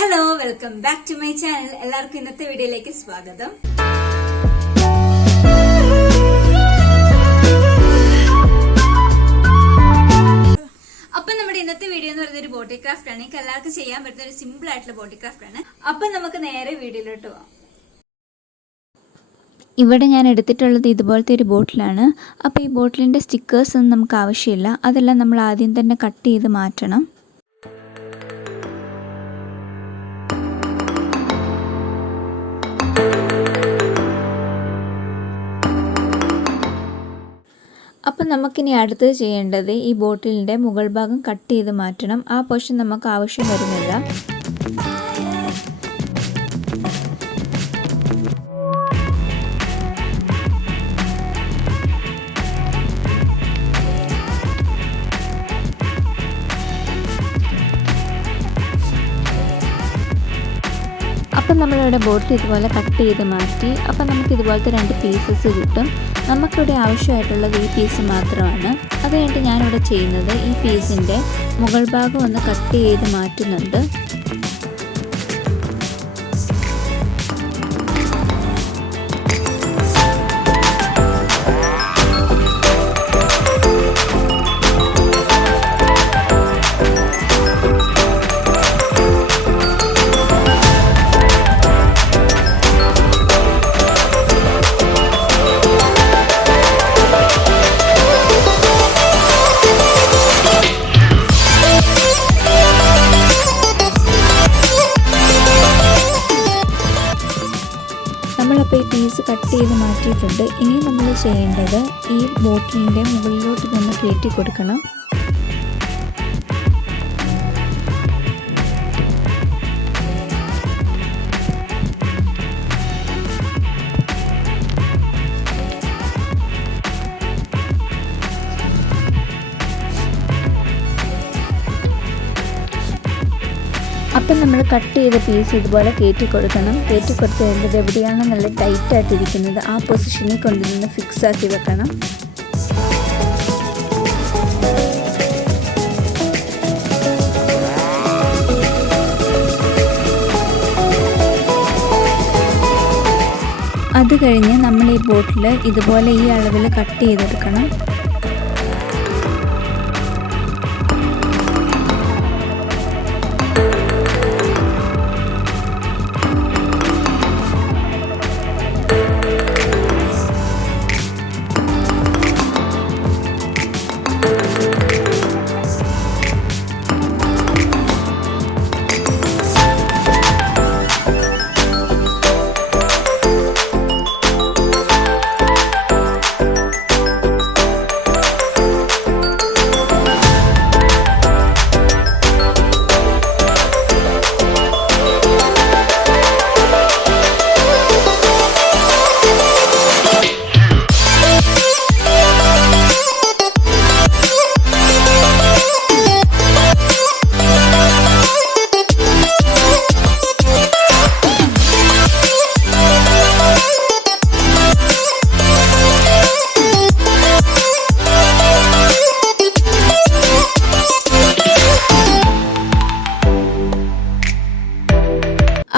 Hello, welcome back to my channel. എല്ലാവർക്കും ഇന്നത്തെ വീഡിയോയിലേക്ക് സ്വാഗതം. അപ്പൊ നമ്മുടെ ഇന്നത്തെ വീഡിയോ എന്ന് പറയുന്നത് ഒരു ബോട്ടി ക്രാഫ്റ്റ് ആണ്. എല്ലാവർക്കും ചെയ്യാൻ പറ്റുന്ന ഒരു സിമ്പിൾ ആയിട്ടുള്ള ബോട്ടി ക്രാഫ്റ്റ് ആണ്. അപ്പൊ നമുക്ക് നേരെ വീഡിയോയിലോട്ട് പോവാം. ഇവിടെ ഞാൻ എടുത്തിട്ടുള്ളത് ഇതുപോലത്തെ ഒരു ബോട്ടിലാണ്. അപ്പോൾ ഈ ബോട്ടിലിൻ്റെ സ്റ്റിക്കേഴ്സ് ഒന്നും നമുക്ക് ആവശ്യമില്ല. അതെല്ലാം നമ്മൾ ആദ്യം തന്നെ കട്ട് ചെയ്ത് മാറ്റണം. അപ്പം നമുക്കിനി അടുത്തത് ചെയ്യേണ്ടത് ഈ ബോട്ടിലിൻ്റെ മുകൾ ഭാഗം കട്ട് ചെയ്ത് മാറ്റണം. ആ പോർഷൻ നമുക്ക് ആവശ്യം വരുന്നില്ല. അപ്പം നമ്മളിവിടെ ബോട്ടിൽ ഇതുപോലെ കട്ട് ചെയ്ത് മാറ്റി. അപ്പം നമുക്ക് ഇതുപോലത്തെ 2 പീസസ് കിട്ടും. നമുക്കിവിടെ ആവശ്യമായിട്ടുള്ളത് ഈ പീസ് മാത്രമാണ്. അത് കഴിഞ്ഞിട്ട് ഞാനിവിടെ ചെയ്യുന്നത് ഈ പീസിൻ്റെ മുകൾ ഭാഗം ഒന്ന് കട്ട് ചെയ്ത് മാറ്റുന്നുണ്ട്. നമ്മളപ്പോൾ ഈ പീസ് കട്ട് ചെയ്ത് മാറ്റിയിട്ടുണ്ട്. ഇനി നമ്മൾ ചെയ്യേണ്ടത് ഈ ബോട്ടിലിൻ്റെ മുകളിലോട്ട് നിന്ന് കയറ്റി കൊടുക്കണം. അപ്പം നമ്മൾ കട്ട് ചെയ്ത പീസ് ഇതുപോലെ കയറ്റി കൊടുക്കണം. കയറ്റി കൊടുത്ത് കഴിയുമ്പോൾ എവിടെയാണ് നല്ല ടൈറ്റായിട്ടിരിക്കുന്നത് ആ പൊസിഷനിൽ കൊണ്ടുവന്ന് ഫിക്സ് ആക്കി വെക്കണം. അത് കഴിഞ്ഞ് നമ്മൾ ഈ ബോട്ടിൽ ഇതുപോലെ ഈ അളവിൽ കട്ട് ചെയ്തെടുക്കണം.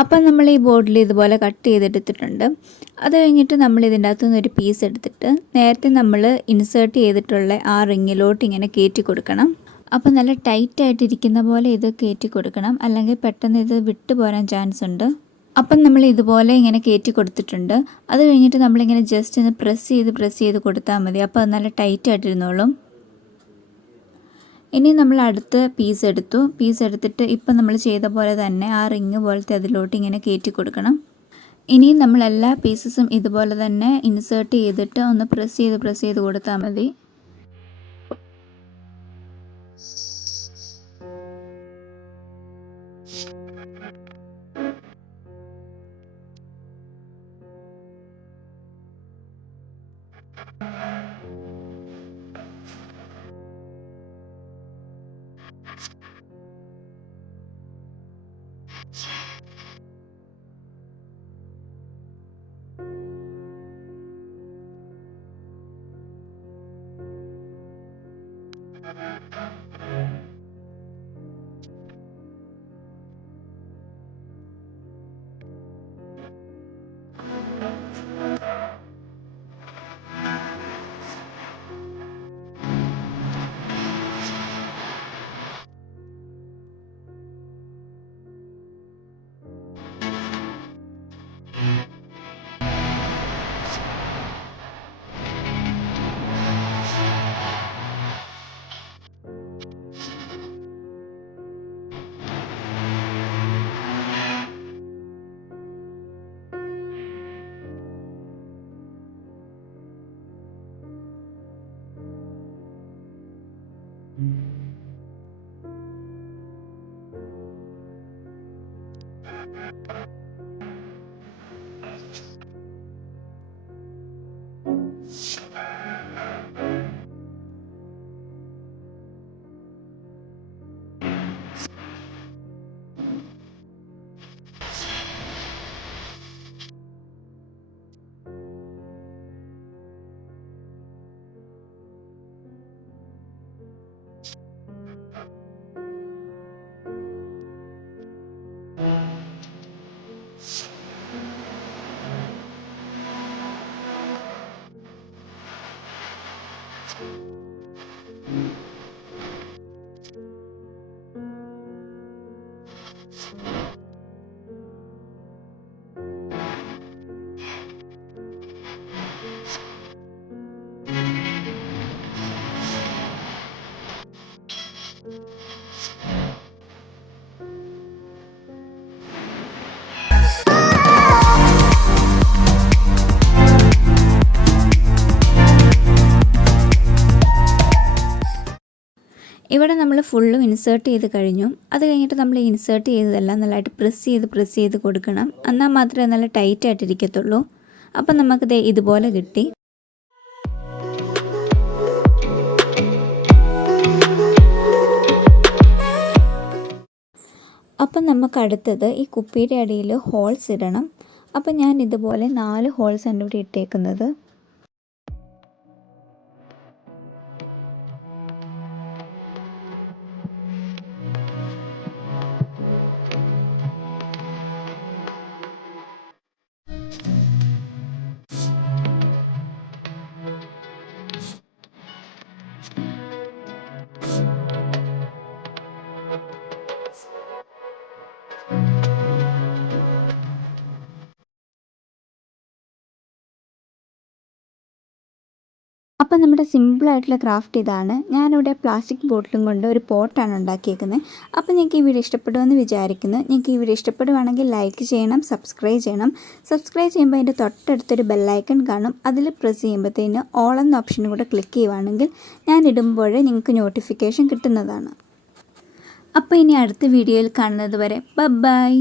അപ്പം നമ്മൾ ഈ ബോർഡിൽ ഇതുപോലെ കട്ട് ചെയ്തെടുത്തിട്ടുണ്ട്. അത് കഴിഞ്ഞിട്ട് നമ്മൾ ഇതിൻ്റെ അകത്തു നിന്നൊരു പീസ് എടുത്തിട്ട് നേരത്തെ നമ്മൾ ഇൻസേർട്ട് ചെയ്തിട്ടുള്ള ആ റിങ്ങിലോട്ട് ഇങ്ങനെ കയറ്റി കൊടുക്കണം. അപ്പോൾ നല്ല ടൈറ്റായിട്ടിരിക്കുന്ന പോലെ ഇത് കയറ്റി കൊടുക്കണം, അല്ലെങ്കിൽ പെട്ടെന്ന് ഇത് വിട്ടു പോരാൻ ചാൻസ് ഉണ്ട്. അപ്പം നമ്മൾ ഇതുപോലെ ഇങ്ങനെ കയറ്റി കൊടുത്തിട്ടുണ്ട്. അത് കഴിഞ്ഞിട്ട് നമ്മളിങ്ങനെ ജസ്റ്റ് ഒന്ന് പ്രസ് ചെയ്ത് കൊടുത്താൽ മതി. അപ്പോൾ അത് നല്ല ടൈറ്റായിട്ടിരുന്നോളും. ഇനി നമ്മൾ അടുത്ത പീസ് എടുത്തിട്ട് ഇപ്പം നമ്മൾ ചെയ്ത പോലെ തന്നെ ആ റിങ് പോലത്തെ അതിലോട്ട് ഇങ്ങനെ കയറ്റി കൊടുക്കണം. ഇനിയും നമ്മൾ എല്ലാ പീസസും ഇതുപോലെ തന്നെ ഇൻസേർട്ട് ചെയ്തിട്ട് ഒന്ന് പ്രസ് ചെയ്ത് കൊടുത്താൽ മതി. ഇവിടെ നമ്മൾ ഫുള്ളും ഇൻസേർട്ട് ചെയ്ത് കഴിഞ്ഞു. അത് കഴിഞ്ഞിട്ട് നമ്മൾ ഇൻസേർട്ട് ചെയ്തതെല്ലാം നല്ലതായിട്ട് പ്രസ് ചെയ്ത് കൊടുക്കണം. എന്നാൽ മാത്രമേ നല്ല ടൈറ്റായിട്ടിരിക്കത്തുള്ളൂ. അപ്പം നമുക്കിത് ഇതുപോലെ കിട്ടി. അപ്പം നമുക്ക് അടുത്തത് ഈ കുപ്പിയുടെ അടിയിൽ ഹോൾസ് ഇടണം. അപ്പം ഞാൻ ഇതുപോലെ 4 ഹോൾസാണ് ഇവിടെ ഇട്ടേക്കുന്നത്. അപ്പം നമ്മുടെ സിമ്പിളായിട്ടുള്ള ക്രാഫ്റ്റ് ഇതാണ്. ഞാനിവിടെ പ്ലാസ്റ്റിക് ബോട്ടിലും കൊണ്ട് ഒരു പോട്ടാണ് ഉണ്ടാക്കിയേക്കുന്നത്. അപ്പോൾ നിങ്ങൾക്ക് ഈ വീഡിയോ ഇഷ്ടപ്പെടുമെന്ന് വിചാരിക്കുന്നു. നിങ്ങൾക്ക് ഈ വീഡിയോ ഇഷ്ടപ്പെടുവാണെങ്കിൽ ലൈക്ക് ചെയ്യണം, സബ്സ്ക്രൈബ് ചെയ്യണം. സബ്സ്ക്രൈബ് ചെയ്യുമ്പോൾ അതിൻ്റെ തൊട്ടടുത്തൊരു ബെല്ലൈക്കൺ കാണും. അതിൽ പ്രസ് ചെയ്യുമ്പോഴത്തേന് ഓൾ എന്ന ഓപ്ഷനും കൂടെ ക്ലിക്ക് ചെയ്യുവാണെങ്കിൽ ഞാൻ ഇടുമ്പോഴേ നിങ്ങൾക്ക് നോട്ടിഫിക്കേഷൻ കിട്ടുന്നതാണ്. അപ്പോൾ ഇനി അടുത്ത വീഡിയോയിൽ കാണുന്നത് വരെ ബൈ.